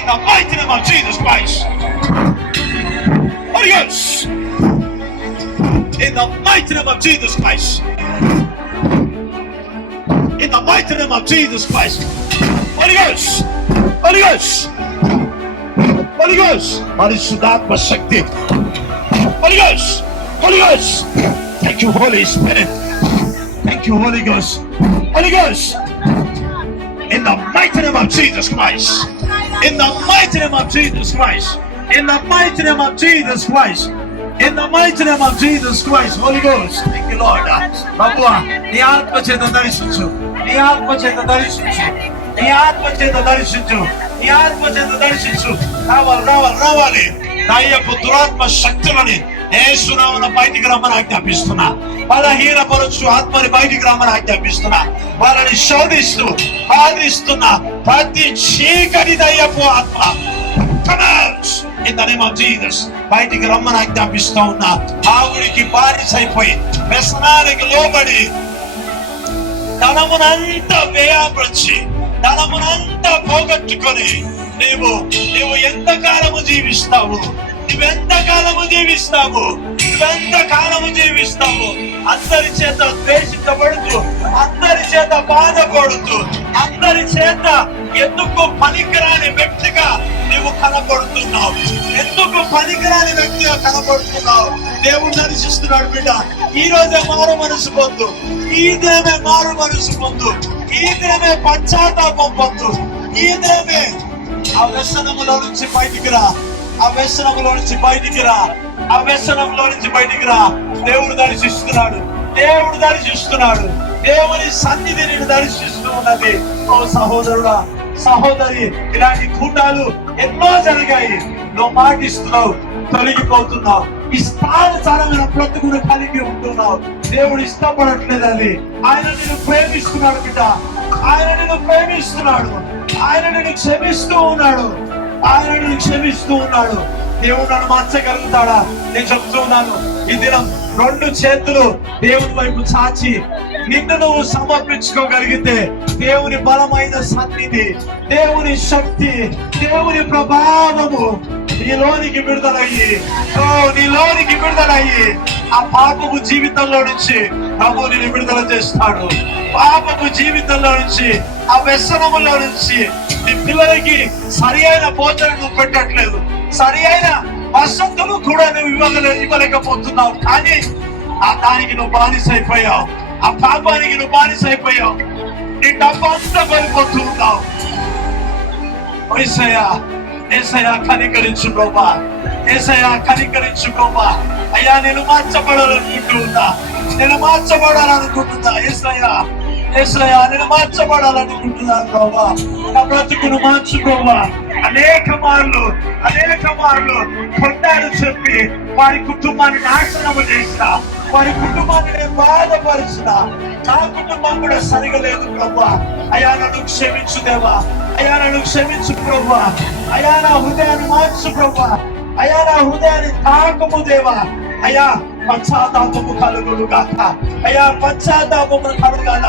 In the mighty name of Jesus Christ. Holy Ghost. In the mighty name of Jesus Christ. In the mighty name of Jesus Christ. Holy Ghost. Holy Ghost. Holy Ghost. Parishuddhatma Shakti. Holy Ghost. Holy Ghost. Thank you, Holy Spirit. Thank you, Holy Ghost. Holy Ghost. In the mighty name of Jesus Christ. In the mighty name of Jesus Christ. In the mighty name of Jesus Christ. In the mighty name of Jesus Christ. Holy Ghost. Thank you, Lord. ప్రభువా, నీ ఆత్మ చేత దర్శించు. నీ ఆత్మ చేత దర్శించు. నీ ఆత్మ చేత దర్శించు. నీ ఆత్మ చేత దర్శించు. రావాలి. నా యొక్క దురాత్మ శక్తులని యేసు నామమున బయటికి రమ్మని ఆజ్ఞాపిస్తున్నా. బలహీనపరచు ఆత్మని బయటికి రమ్మని ఆజ్ఞాపిస్తున్నా. వాళ్ళని శోధిస్తూ బాధిస్తున్నా ప్రతి చీకటి దయ్యపు ఆత్మ in the name of Jesus బయటికి రమ్మని ఆజ్ఞాపిస్తూ ఉన్నా. ఆవుడికి బానిసైపోయి వ్యసనానికి లోబడి ధనమునంతా వ్యయపరిచి ధనమునంతా పోగొట్టుకొని నీవు ఎంతకాలము జీవిస్తావు? నువ్వెంతకాలము జీవిస్తావు? అందరి చేత ద్వేషించబడుతూ, అందరి చేత బాధపడుతూ, అందరి చేత ఎందుకు పనికిరాని వ్యక్తిగా నువ్వు కనబడుతున్నావు. దేవుడు దర్శిస్తున్నాడు. బిడ్డ, ఈ రోజే మారు మనసు పొందు. ఈ దినమే మారు మనసు పొందు. ఈ దినమే పశ్చాత్తాపం పొందు. ఈ దినమే ఆ వ్యసనములో నుంచి బయటికి రా. ఆ వ్యసనంలో నుంచి బయటికి రా. దేవుడు దర్శిస్తున్నాడు. దేవుని సన్నిధి నేను దర్శిస్తూ ఉన్నది. ఓ సహోదరుడా, సహోదరి, ఇలాంటి కూటాలు ఎన్నో జరిగాయి. నువ్వు మాటిస్తున్నావు, తొలగిపోతున్నావు. ఇష్టానుసారమైన బ్రతుకును కలిగి ఉంటున్నావు. దేవుడు ఇష్టపడట్లేదు. అది ఆయన నిన్ను ప్రేమిస్తున్నాడు. బిడ్డ, ఆయన నిన్ను ప్రేమిస్తున్నాడు. ఆయన నిన్ను క్షమిస్తూ ఉన్నాడు. దేవుడు నన్ను మార్చగలుగుతాడా? నేను చెప్తున్నాను, ఈ దినం రెండు చేతులు దేవుని వైపు చాచి నిన్ను నువ్వు సమర్పించుకోగలిగితే దేవుని బలమైన సన్నిధి, దేవుని శక్తి, దేవుని ప్రభావము నీలోనికి విడుదలయ్యి ఆ పాపపు జీవితంలో నుంచి ప్రభు నిన్ను విడుదల చేస్తాడు. పాపపు జీవితంలో నుంచి, ఆ వ్యసనములో నుంచి నీ పిల్లలకి సరి అయిన భోజనం నువ్వు పెట్టట్లేదు. సరి అయిన వసతులు కూడా నువ్వు ఇవ్వలేకపోతున్నావు. కానీ ఆ దానికి నువ్వు బానిసైపోయావు. ఆ పాపానికి నువ్వు బానిసైపోయావు. నీ డబ్బు అంతా కోల్పోతూ ఉన్నావు. యేసయ్యా కనికరించు ప్రభా. అయ్యా, నేను మార్చబడాలనుకుంటున్నా. నేను మార్చబడాలనుకుంటున్నాను ప్రభా. నా బ్రతుకును మార్చు ప్రభా. అనేక మార్లు కొట్టారు చెప్పి వారి కుటుంబాన్ని నాశనము చేసిన, వారి కుటుంబాన్ని నేను బాధపరిచిన, నా కుటుంబం కూడా సరిగా లేదు ప్రభా. అయ్యా, నన్ను క్షమించు దేవా. అయ్యా, నన్ను క్షమించు ప్రభా. అయ్యా, నా హృదయాన్ని మార్చు ప్రభా. అయ్యా, నా హృదయాన్ని తాకము దేవా. అయ్యా, పశ్చాత్తాపము కలుగును గాక. అయ్యా, పశ్చాత్తాపము కలుగాల.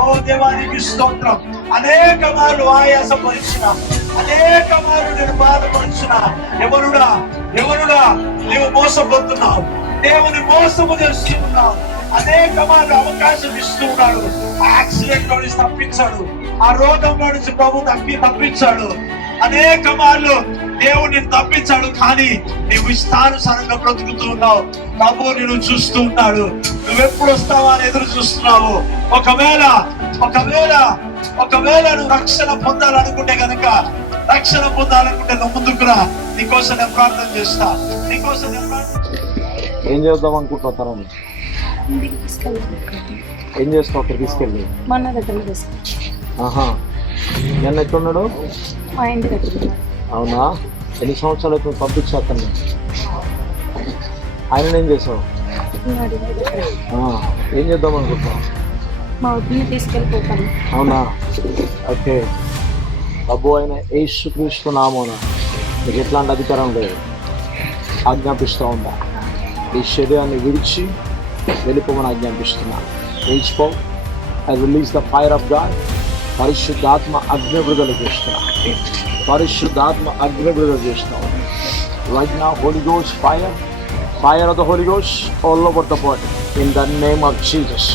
ఓ దేవానికి స్తోత్రం. అనేక మార్లు ఆయాసపరిచిన, అనేక మార్లు నేను బాధపరిచిన, ఎవరుడా నీవు మోసపోతున్నావు. దేవుని మోసము చేస్తూ ఉన్నావు. అనేక మార్లు అవకాశం ఇస్తూ ఉన్నాడు. యాక్సిడెంట్ లో నుంచి తప్పించాడు. ఆ రోగంలో నుంచి ప్రభు తప్పించాడు. అనేక మార్లు దేవుడిని తప్పించాడు. కానీ నీవు ఇష్టానుసారంగా బ్రతుకుతూ ఉన్నావు. ప్రభు నిన్ను చూస్తూ ఉన్నాడు. నువ్వెప్పుడు వస్తావా అని ఎదురు చూస్తున్నావు. ఒకవేళ నువ్వు రక్షణ పొందాలనుకుంటే నువ్వు ముందుకు రా. నీకోసం నేను ప్రార్థన చేస్తా. ఏం చేద్దాం అనుకుంటున్నాను? ఏం చేస్తావు అక్కడ తీసుకెళ్ళి? ఆహా, నిన్న ఎక్కడున్నాడు? మా ఇంటి దగ్గర. అవునా? ఎన్ని సంవత్సరాలు అయితే పంపించా అతన్ని? ఆయన ఏం చేసావు? ఏం చేద్దాం అనుకుంటున్నావు? మా వద్దని తీసుకెళ్ళిపోతాను. అవునా? ఓకే. ప్రభు అయిన యేసుక్రీస్తు నామమున నీకు ఎట్లాంటి అధికారం లేదు. ఆజ్ఞాపిస్తూ ఉందా? ఈ శరీరాన్ని విడిచి వెళ్ళిపోమని ఆజ్ఞాపిస్తున్నా. లేచిపో. I release the fire of God. పరిశుద్ధాత్మ అగ్ని విడుదల చేస్తున్నా. పరిశుద్ధాత్మ అగ్ని విడుదల చేస్తాం. Right now Holy Ghost fire of the Holy Ghost all over the body in the name of Jesus.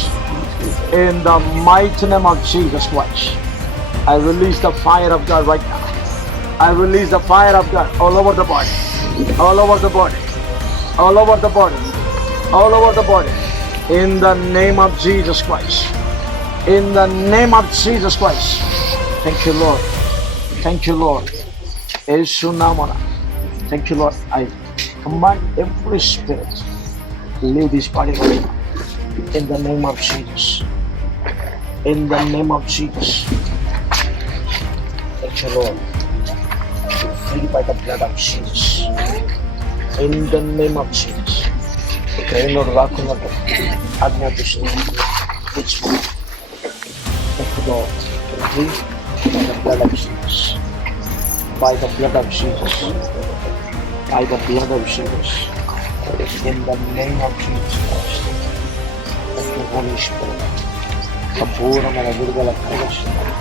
In the mighty name of Jesus Christ, I release the fire of God right now. I release the fire of God all over the body, all over the body, all over the body, all over the body. In the name of Jesus Christ. In the name of Jesus Christ. Thank you, Lord. Thank you, Lord. Yesu namana. Thank you, Lord. I command every spirit to leave this body right now. In the name of Jesus. In the name of Jesus. Thank you, Lord. Free by the blood of Jesus. In the name of Jesus. Lord, రాకున్నట్టు ఆజ్ఞాపిస్తున్నాను. Thank you, Lord. Free by the blood of Jesus. By the blood of Jesus. By the blood of Jesus. In the name of Jesus Christ. Thank you, Holy Spirit. సంపూర్ణమైన విడుదల కలిగిస్తున్నాను.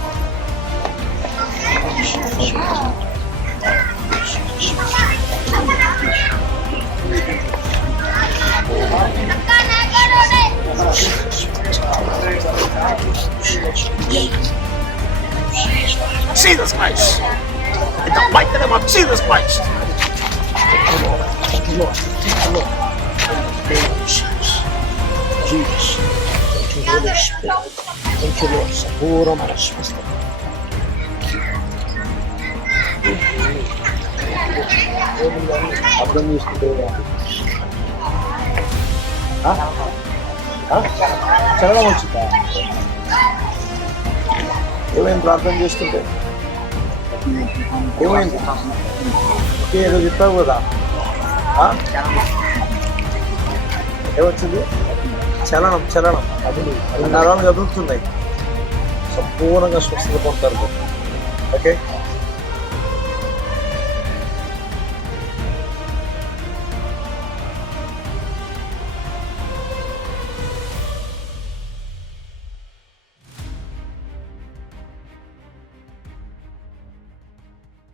Jesus Christ. In the mighty name of Jesus Christ. Thank you, Lord. Thank you, Lord. Thank you, Lord. Thank you, Jesus. Jesus. Thank you, Holy Spirit. Thank you, Lord. సంపూర్ణమైన స్వస్థత. అర్థం చేసుకుంటే చదవడం వచ్చిందా? ఏమైంది ప్రార్థన చేసుకుంటే? ఏమైంది? ఓకే, ఏదో చెప్పావు కదా. ఏమొచ్చింది? చలనం అది నరాలు కదులుతున్నాయి. సంపూర్ణంగా స్వస్థత పొందుతారు. ఓకే.